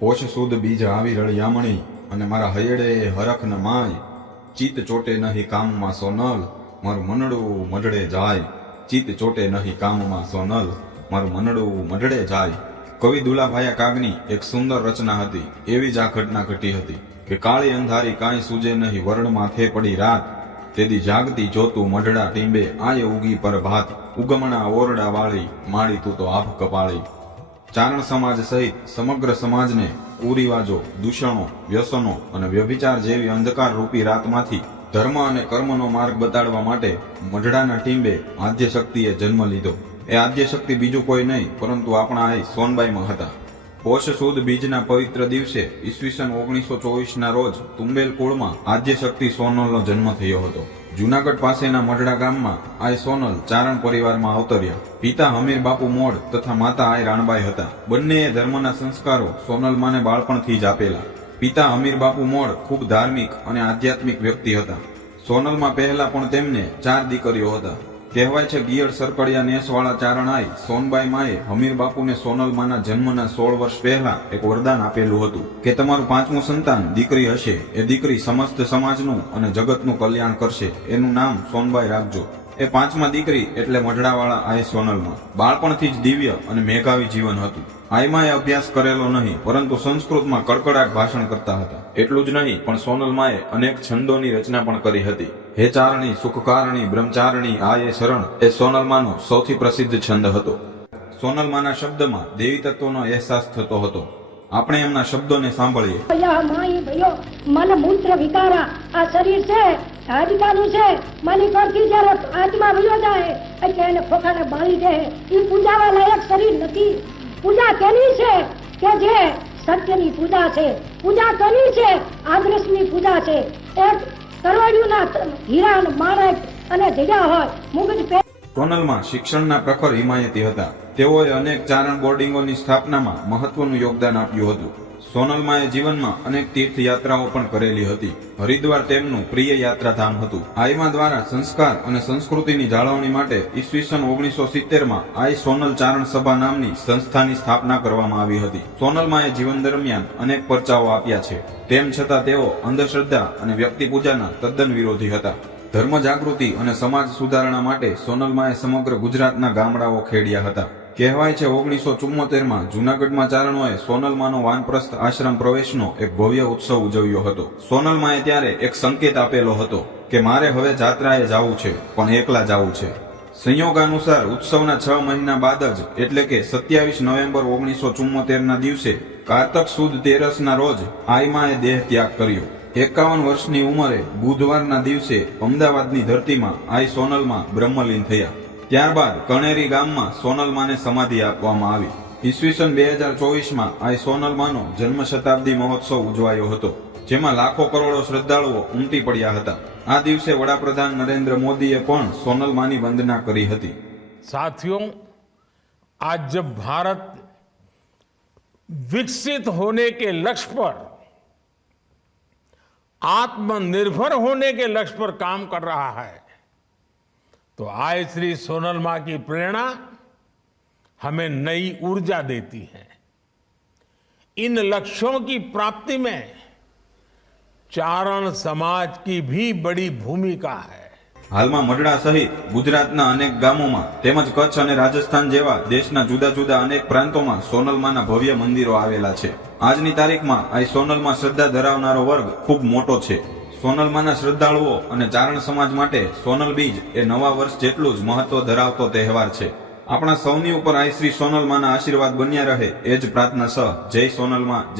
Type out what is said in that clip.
પોષ સુદ બીજ આવી રળિયામણી અને મારા હયડે હરખ ન માય. ચિત ચોટે નહીં કામમાં સોનલ, મારું મનડું મઢડે જાય. ચિત ચોટે નહીં કામમાં સોનલ, મારું મનડું મઢડે જાય. કવિ દુલાભાયા કાગની એક સુંદર રચના હતી, એવી જ આ ઘટના ઘટી હતી, કે કાળી અંધારી કાંઈ સૂજે નહીં વર્ણ માથે પડી રાત. તેદી જાગતી જોતું મઢડા ટીંબે, આય ઉગી પર ભાત. ઉગમણા ઓરડા વાળી, માળી તું તો આભ કપાળી. ચારણ સમાજ સહિત સમગ્ર સમાજને કુરિવાજો દૂષણો, વ્યસનો અને વ્યભિચાર જેવી અંધકાર રૂપી રાતમાંથી ધર્મ અને કર્મનો માર્ગ બતાડવા માટે મઢડાના ટીમ્બે આદ્ય શક્તિએ જન્મ લીધો. એ આદ્ય શક્તિ બીજું કોઈ નહીં, પરંતુ આપણા આઈ સોનબાઈમાં હતા. પોષ સુદ બીજના પવિત્ર દિવસે ઈસવીસન ઓગણીસો ચોવીસના રોજ તુંબેલ કુળમાં આદ્ય શક્તિ સોનલનો જન્મ થયો હતો. જુનાગઢ પાસેના મઢડા ગામમાં આ સોનલ ચારણ પરિવારમાં અવતર્યા. પિતા હમીર બાપુ મોડ તથા માતા આઈ રાણબાઈ હતા. બંનેએ ધર્મના સંસ્કારો સોનલમાને બાળપણથી જ આપેલા. પિતા હમીર બાપુ મોડ ખૂબ ધાર્મિક અને આધ્યાત્મિક વ્યક્તિ હતા. સોનલમાં પહેલા પણ તેમને ચાર દીકરીઓ હતા. કહેવાય છે, ગિયર સરકડિયા નેસવાળા ચારણ આઈ, સોનબાઈ માએ હમીર બાપુને સોનલમાના જન્મના સોળ વર્ષ પહેલા એક વરદાન આપેલું હતું. કે તમારું પાંચમું સંતાન દીકરી હશે, એ દીકરી સમસ્ત સમાજનું અને જગતનું કલ્યાણ કરશે, એનું નામ સોનબાઈ રાખજો. એ પાંચમા દીકરી એટલે મઢડાવાળા આઈ સોનલમાં બાળપણથી જ દિવ્ય અને મેઘાવી જીવન હતું. આઈમાએ અભ્યાસ કરેલો નહીં, પરંતુ સંસ્કૃતમાં કડકડાટ ભાષણ કરતા હતા. એટલું જ નહીં, પણ સોનલમાએ અનેક છંદોની રચના પણ કરી હતી. હે ચારણી, સુખકારણી, બ્રહ્મચારણી આયે શરણ, એ સોનલમાનો સૌથી પ્રસિદ્ધ છંદ હતો. સોનલમાના શબ્દમાં દેવી તત્વનો અહેસાસ થતો હતો. આપણે એમના શબ્દોને સાંભળીએ. મન મૂત્ર વિકારા, આ શરીર છે હાડકાનું છે. માની પરથી જ્યારે આત્મા રહ્યો જાય, એટલે એને ખોખાને બાળી દે. એ પૂજાવા લાયક શરીર નથી. પૂજા કેની છે કે જે સત્યની પૂજા છે. પૂજા કોની છે, આદર્શની પૂજા છે. એક તરવાડિયુંના હીરા માણેક અને જગ્યા હોય, મુગજ કોનલમાં શિક્ષણના પ્રખર હિમાયતી હતા. તેઓએ અનેક ચારણ બોર્ડિંગોની સ્થાપનામાં મહત્વનું યોગદાન આપ્યું હતું. સોનલમાએ જીવનમાં અનેક તીર્થયાત્રાઓ પણ કરેલી હતી. હરિદ્વાર તેમનું પ્રિય યાત્રાધામ હતું. આઈમા દ્વારા સંસ્કાર અને સંસ્કૃતિની જાળવણી માટે ઈસવીસન ઓગણીસો સિત્તેરમાં આઈ સોનલ ચારણ સભા નામની સંસ્થાની સ્થાપના કરવામાં આવી હતી. સોનલમાએ જીવન દરમિયાન અનેક પરચાઓ આપ્યા છે. તેમ છતાં તેઓ અંધશ્રદ્ધા અને વ્યક્તિ પૂજાના તદ્દન વિરોધી હતા. ધર્મ જાગૃતિ અને સમાજ સુધારણા માટે સોનલમાએ સમગ્ર ગુજરાતના ગામડાઓ ખેડ્યા હતા. કહેવાય છે ઓગણીસો ચુમ્મોતેરમાં જુનાગઢમાં ચારણોએ સોનલમાનો વાનપ્રસ્થ આશ્રમ પ્રવેશનો એક ભવ્ય ઉત્સવ ઉજવ્યો હતો. સોનલમાએ ત્યારે એક સંકેત આપેલો હતો કે મારે હવે જાત્રાએ જવું છે, પણ એકલા જવું છે. સંયોગાનુસાર ઉત્સવના છ મહિના બાદ જ, એટલે કે સત્યાવીસ નવેમ્બર ઓગણીસો ચુમ્મોતેરના દિવસે, કારતક સુદ તેરસના રોજ આઈમાએ દેહ ત્યાગ કર્યો. એકાવન વર્ષની ઉંમરે બુધવારના દિવસે અમદાવાદની ધરતીમાં આઈ સોનલમાં બ્રહ્મલીન થયા. ત્યારબાદ કણેરી ગામમાં સોનલમાને સમાધિ આપવામાં આવી ઈસવીસન બે હજાર ચોવીસમાં આઈ સોનલમાનો જન્મ શતાબ્દી મહોત્સવ ઉજવાયો હતો જેમાં લાખો કરોડો શ્રદ્ધાળુઓ ઉમટી પડ્યા હતા આ દિવસે વડાપ્રધાન નરેન્દ્ર મોદીએ પણ સોનલમાની વંદના કરી હતી साथियों आज जब भारत विकसित होने के लक्ष्य पर आत्मनिर्भर होने के लक्ष्य पर काम कर रहा है तो आय श्री सोनल मां की प्रेरणा हमें नई ऊर्जा देती है इन लक्ष्यों की प्राप्ति में चारण समाज की भी बड़ी भूमिका है હાલમાં મઢડા સહિત ગુજરાતના અનેક ગામોમાં તેમજ કચ્છ અને રાજસ્થાન જેવા દેશના જુદા જુદા અનેક પ્રાંતોમાં સોનલમાના ભવ્ય મંદિરો આવેલા છે આજની તારીખમાં આ સોનલમાં શ્રદ્ધા ધરાવનારો વર્ગ ખૂબ મોટો છે સોનલમાના શ્રદ્ધાળુઓ અને ચારણ સમાજ માટે સોનલ બીજ એ નવા વર્ષ જેટલું જ મહત્વ ધરાવતો તહેવાર છે. આપણા સૌની ઉપર આઈ શ્રી સોનલમાના આશીર્વાદ બન્યા રહે એ જ પ્રાર્થના સહ જય સોનલમાં